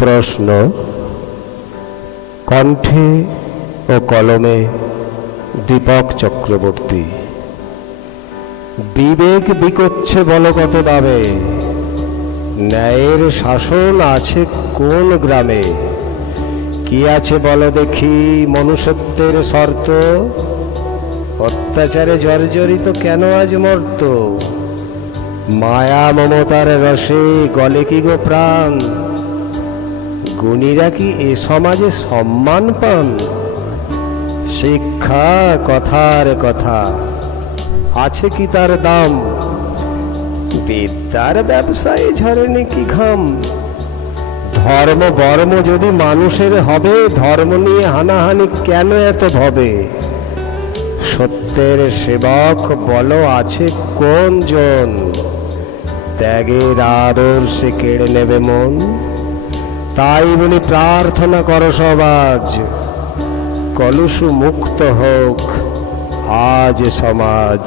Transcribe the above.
প্রশ্ন, কণ্ঠে ও কলমে দীপক চক্রবর্তী, বিবেক বিকচ্ছে বল কত দামে ন্যায়ের শাসন আছে কোন গ্রামে, কি আছে বল দেখি মনুষ্যত্বের শর্ত, অত্যাচারে জর্জরিত কেন আজ মর্ত, মায়া মমতার রসে গলে কি গো প্রাণ গুণীরা কি এ সমাজে সম্মান পান? শিক্ষা কথার কথা। আছে কি তার দাম? বিদ্যার ব্যবসায় ঝরেনি কি ঘাম? ধর্ম বর্ম যদি মানুষের হবে, ধর্ম নিয়ে হানাহানি কেন এত ভবে? সত্যের সেবক বল আছে কোন জন ত্যাগের আদর্শে কেড়ে নেবে মন? তাই বলি প্রার্থনা করো সমাজ কলুষ মুক্ত হোক আজ সমাজ।